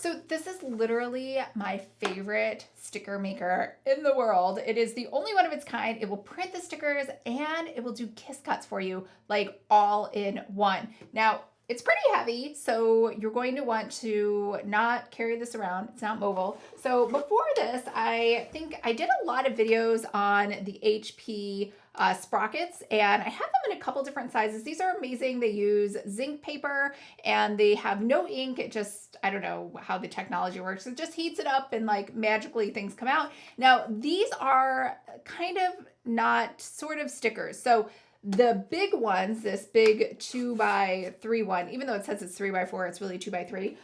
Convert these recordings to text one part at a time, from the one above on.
So this is literally my favorite sticker maker in the world. It is the only one of its kind. It will print the stickers and it will do kiss cuts for you, like all in one. Now, it's pretty heavy, so you're going to want to not carry this around. It's not mobile. So before this, I think I did a lot of videos on the HP sprockets, and I have them in a couple different sizes. These are amazing. They use zinc paper and they have no ink. It just, I don't know how the technology works. It just heats it up and like magically things come out. Now, these are kind of not sort of stickers. So the big ones, this big 2x3 one, even though it says it's 3x4, it's really 2x3.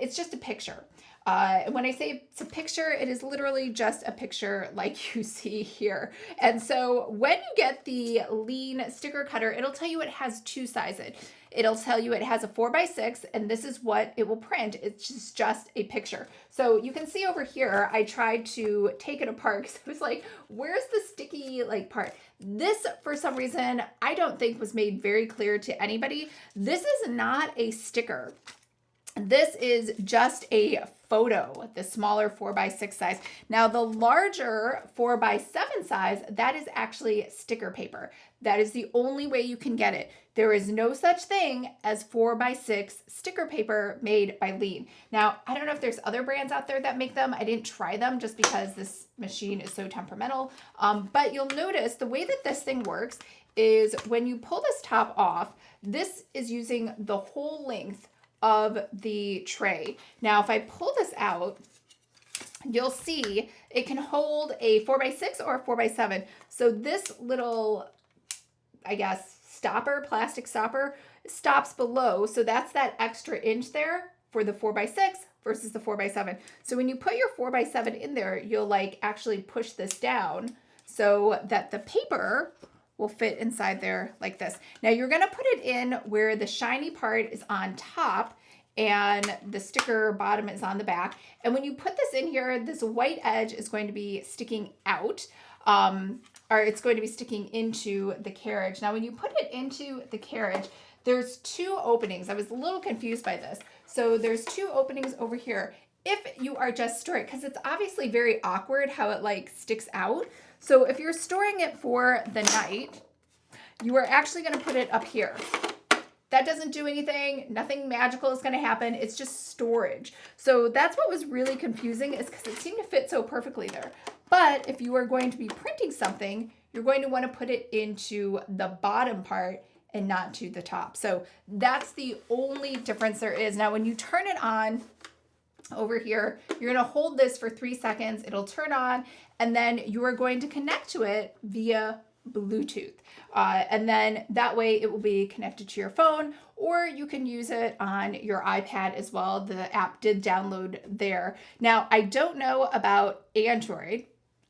It's just a picture. And when I say it's a picture, it is literally just a picture like you see here. And so when you get the Liene sticker cutter, it'll tell you it has two sizes. It'll tell you it has a 4x6, and this is what it will print. It's just a picture. So you can see over here, I tried to take it apart because I was like, where's the sticky like part? This, for some reason, I don't think was made very clear to anybody. This is not a sticker. This is just a photo, the smaller 4x6 size. Now the larger 4x7 size, that is actually sticker paper. That is the only way you can get it. There is no such thing as 4x6 sticker paper made by Liene. Now, I don't know if there's other brands out there that make them. I didn't try them just because this machine is so temperamental. But you'll notice the way that this thing works is when you pull this top off, this is using the whole length of the tray. Now, if I pull this out, you'll see it can hold a 4x6 or a 4x7. So this little, I guess, stopper, plastic stopper, stops below. So that's that extra inch there for the 4x6 versus the 4x7. So when you put your 4x7 in there, you'll like actually push this down so that the paper will fit inside there like this. Now you're gonna put it in where the shiny part is on top and the sticker bottom is on the back. And when you put this in here, this white edge is going to be sticking out, or it's going to be sticking into the carriage. Now when you put it into the carriage, there's two openings. I was a little confused by this. So there's two openings over here. If you are just storing, because it's obviously very awkward how it like sticks out. So if you're storing it for the night, you are actually going to put it up here. That doesn't do anything. Nothing magical is going to happen. It's just storage. So that's what was really confusing, is because it seemed to fit so perfectly there. But if you are going to be printing something, you're going to want to put it into the bottom part and not to the top. So that's the only difference there is. Now, when you turn it on over here, you're going to hold this for 3 seconds. It'll turn on, and then you are going to connect to it via Bluetooth. And then that way it will be connected to your phone, or you can use it on your iPad as well. The app did download there. Now, I don't know about Android.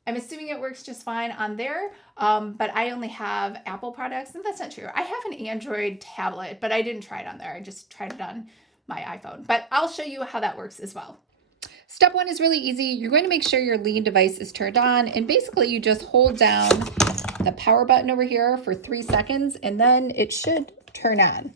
I'm assuming it works just fine on there, but I only have Apple products, and that's not true. I have an Android tablet, but I didn't try it on there. I just tried it on my iPhone, but I'll show you how that works as well. Step one is really easy. You're going to make sure your Liene device is turned on, and basically you just hold down the power button over here for 3 seconds, and then it should turn on.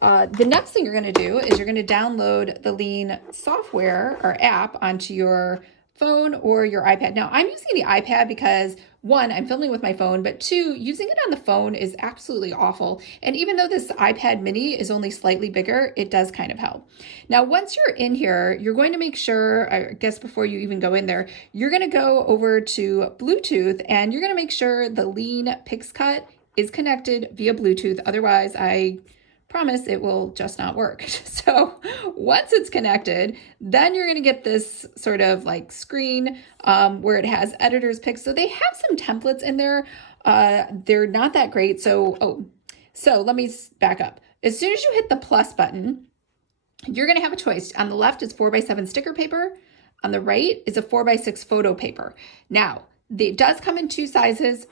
The next thing you're going to do is you're going to download the Liene software or app onto your phone or your iPad. Now, I'm using the iPad because, one, I'm filming with my phone, but two, using it on the phone is absolutely awful. And even though this iPad mini is only slightly bigger, it does kind of help. Now, once you're in here, you're going to make sure, I guess before you even go in there, you're going to go over to Bluetooth, and you're going to make sure the Liene PixCut is connected via Bluetooth. Otherwise, I promise it will just not work. So once it's connected, then you're going to get this sort of like screen where it has editor's picks. So they have some templates in there. They're not that great. So let me back up. As soon as you hit the plus button, you're going to have a choice. On the left is 4x7 sticker paper. On the right is a 4x6 photo paper. Now, it does come in two sizes.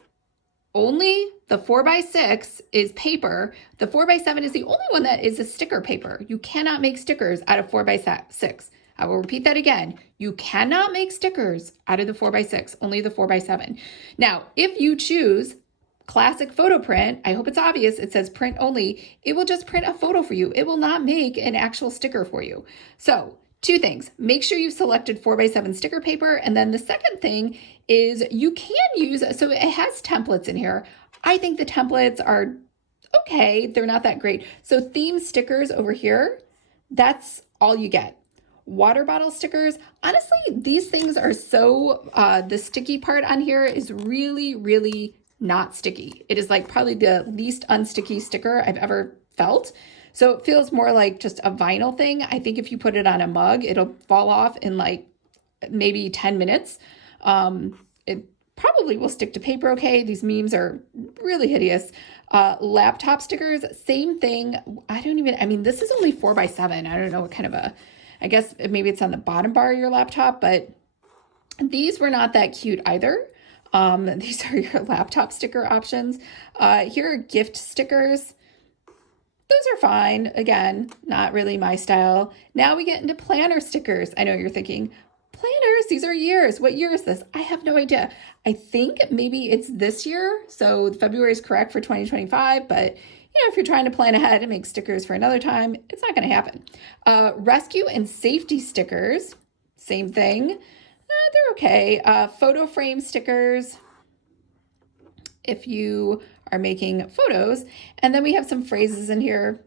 Only the 4x6 is paper. The 4x7 is the only one that is a sticker paper. You cannot make stickers out of 4x6. I will repeat that again. You cannot make stickers out of the 4x6, only the 4x7. Now, if you choose classic photo print, I hope it's obvious, it says print only, it will just print a photo for you. It will not make an actual sticker for you. So Two things. Make sure you've selected 4x7 sticker paper. And then the second thing is you can use, so it has templates in here. I think the templates are okay. They're not that great. So theme stickers over here, that's all you get. Water bottle stickers. Honestly, these things are so, the sticky part on here is really, really not sticky. It is like probably the least unsticky sticker I've ever felt. So it feels more like just a vinyl thing. I think if you put it on a mug, it'll fall off in like maybe 10 minutes. It probably will stick to paper okay. These memes are really hideous. Laptop stickers, same thing. I mean, this is only 4x7. I don't know what kind of I guess maybe it's on the bottom bar of your laptop, but these were not that cute either. These are your laptop sticker options. Here are gift stickers. Those are fine. Again, not really my style. Now we get into planner stickers. I know you're thinking, planners, these are years. What year is this? I have no idea. I think maybe it's this year. So February is correct for 2025, but if you're trying to plan ahead and make stickers for another time, it's not going to happen. Rescue and safety stickers, same thing. They're okay. Photo frame stickers, if you are making photos. And then we have some phrases in here.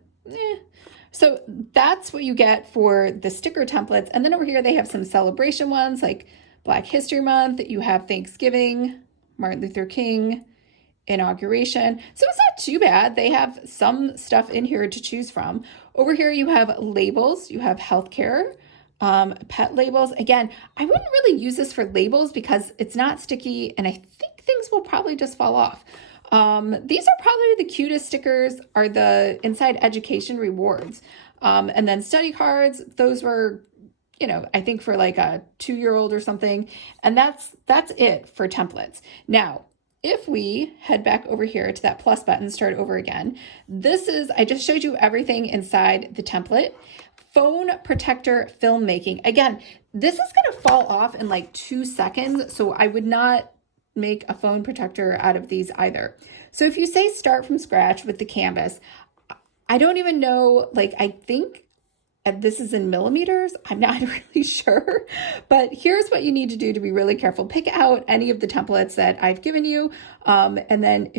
So that's what you get for the sticker templates. And then over here, they have some celebration ones like Black History Month. You have Thanksgiving, Martin Luther King, inauguration. So it's not too bad. They have some stuff in here to choose from. Over here, you have labels. You have healthcare, pet labels. Again, I wouldn't really use this for labels because it's not sticky and I think things will probably just fall off. These are probably the cutest stickers are the inside education rewards. And then study cards, those were, I think for like a 2-year-old or something. And that's it for templates. Now, if we head back over here to that plus button, start over again, I just showed you everything inside the template. Phone protector filmmaking. Again, this is going to fall off in like 2 seconds. So I would not make a phone protector out of these either. So if you say start from scratch with the canvas, I don't even know, I think this is in millimeters. I'm not really sure, but here's what you need to do to be really careful. Pick out any of the templates that I've given you. And then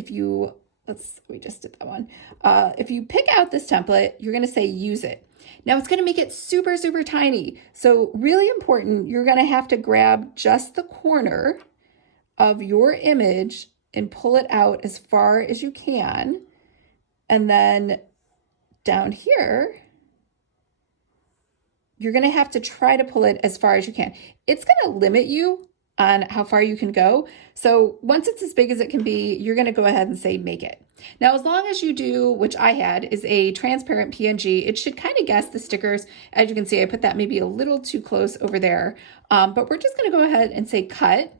we just did that one. If you pick out this template, you're going to say use it. Now it's going to make it super, super tiny. So really important, you're going to have to grab just the corner of your image and pull it out as far as you can. And then down here, you're going to have to try to pull it as far as you can. It's going to limit you on how far you can go. So once it's as big as it can be, you're going to go ahead and say make it. Now, as long as you do, which I had, is a transparent PNG, it should kind of guess the stickers. As you can see, I put that maybe a little too close over there. But we're just going to go ahead and say cut.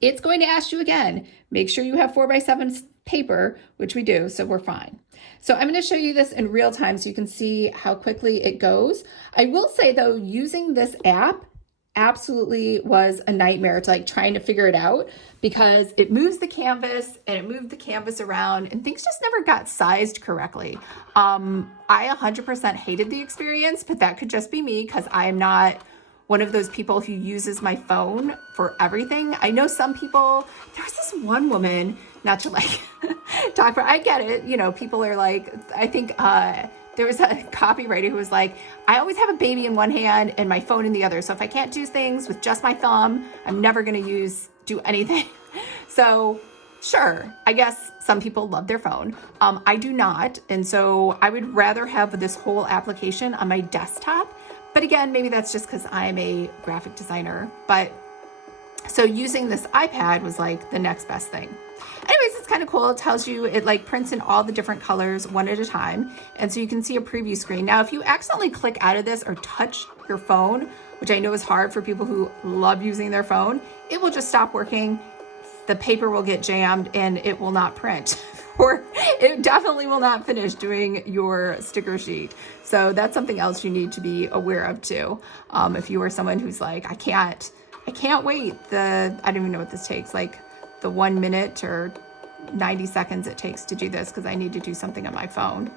It's going to ask you again, make sure you have 4x7 paper, which we do, so we're fine. So I'm going to show you this in real time so you can see how quickly it goes. I will say though, using this app absolutely was a nightmare to trying to figure it out because it moves the canvas and it moved the canvas around and things just never got sized correctly. I 100% hated the experience, but that could just be me because I am not one of those people who uses my phone for everything. I know some people, there was this one woman, not to talk about, I get it, people are I think there was a copywriter who was like, I always have a baby in one hand and my phone in the other. So if I can't do things with just my thumb, I'm never going to do anything. So sure, I guess some people love their phone. I do not. And so I would rather have this whole application on my desktop. But again, maybe that's just because I'm a graphic designer. But so using this iPad was the next best thing. Anyways, it's kind of cool. It tells you, it prints in all the different colors one at a time. And so you can see a preview screen. Now, if you accidentally click out of this or touch your phone, which I know is hard for people who love using their phone, it will just stop working. The paper will get jammed and it will not print. Or it definitely will not finish doing your sticker sheet. So that's something else you need to be aware of too. If you are someone who's I can't wait I don't even know what this takes, the 1 minute or 90 seconds it takes to do this because I need to do something on my phone.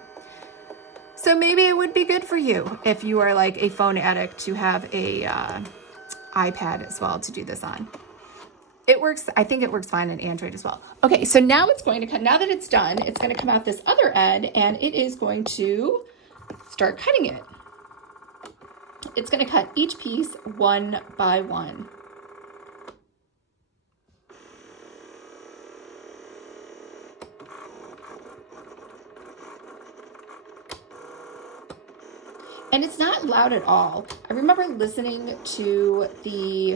So maybe it would be good for you if you are like a phone addict to have a iPad as well to do this on. It works, I think it works fine on Android as well. Okay, so now it's going to come, now that it's done, it's going to come out this other end and it is going to start cutting it. It's going to cut each piece one by one. And it's not loud at all. I remember listening to the,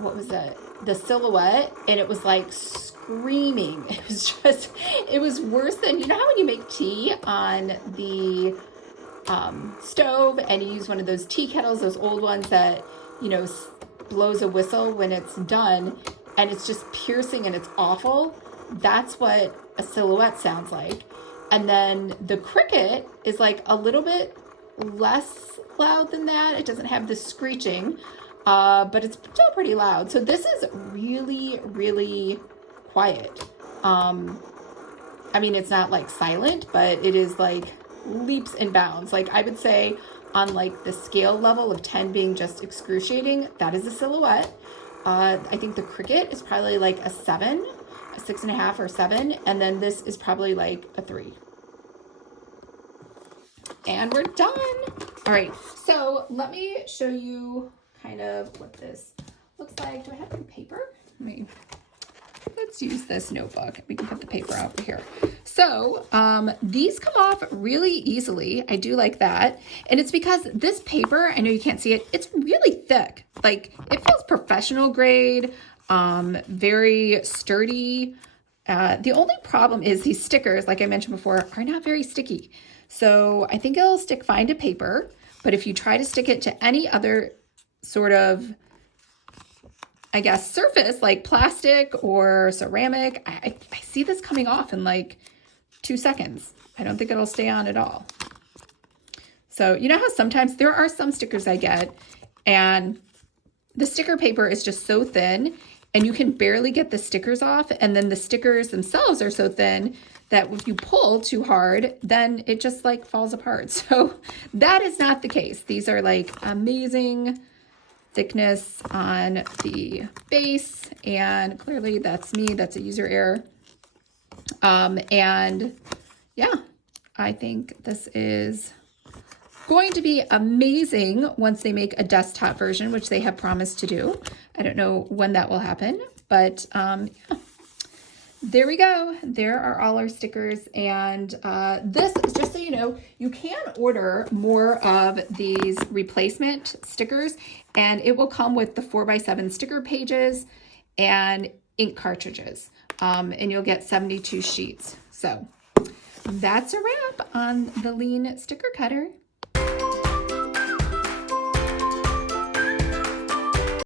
what was it? The Silhouette, and it was like screaming. It was just, it was worse than, you know how when you make tea on the stove and you use one of those tea kettles, those old ones that, you know, blows a whistle when it's done and it's just piercing and it's awful. That's what a Silhouette sounds like. And then the Cricut is like a little bit less loud than that. It doesn't have the screeching, but it's still pretty loud. So this is really, really quiet. I mean, it's not like silent, but it is like leaps and bounds. Like I would say on like the scale level of 10 being just excruciating, that is a Silhouette. I think the Cricut is probably like a 7, a 6.5 or 7. And then this is probably like a 3. And we're done. All right, so let me show you kind of what this looks like. Do I have any paper? Let's use this notebook. We can put the paper over here. So these come off really easily. I do like that. And it's because this paper, I know you can't see it, it's really thick. Like it feels professional grade, very sturdy. The only problem is these stickers, like I mentioned before, are not very sticky. So I think it'll stick fine to paper, but if you try to stick it to any other sort of, I guess, surface like plastic or ceramic, I see this coming off in like 2 seconds. I don't think it'll stay on at all. So you know how sometimes there are some stickers I get and the sticker paper is just so thin and you can barely get the stickers off, and then the stickers themselves are so thin that if you pull too hard, then it just like falls apart. So that is not the case. These are like amazing thickness on the base, and clearly that's me, that's a user error. And yeah, I think this is going to be amazing once they make a desktop version, which they have promised to do. I don't know when that will happen, but yeah. There we go. There are all our stickers. And this, just so you know, you can order more of these replacement stickers, and it will come with the 4x7 sticker pages and ink cartridges. And you'll get 72 sheets. So that's a wrap on the Liene sticker cutter.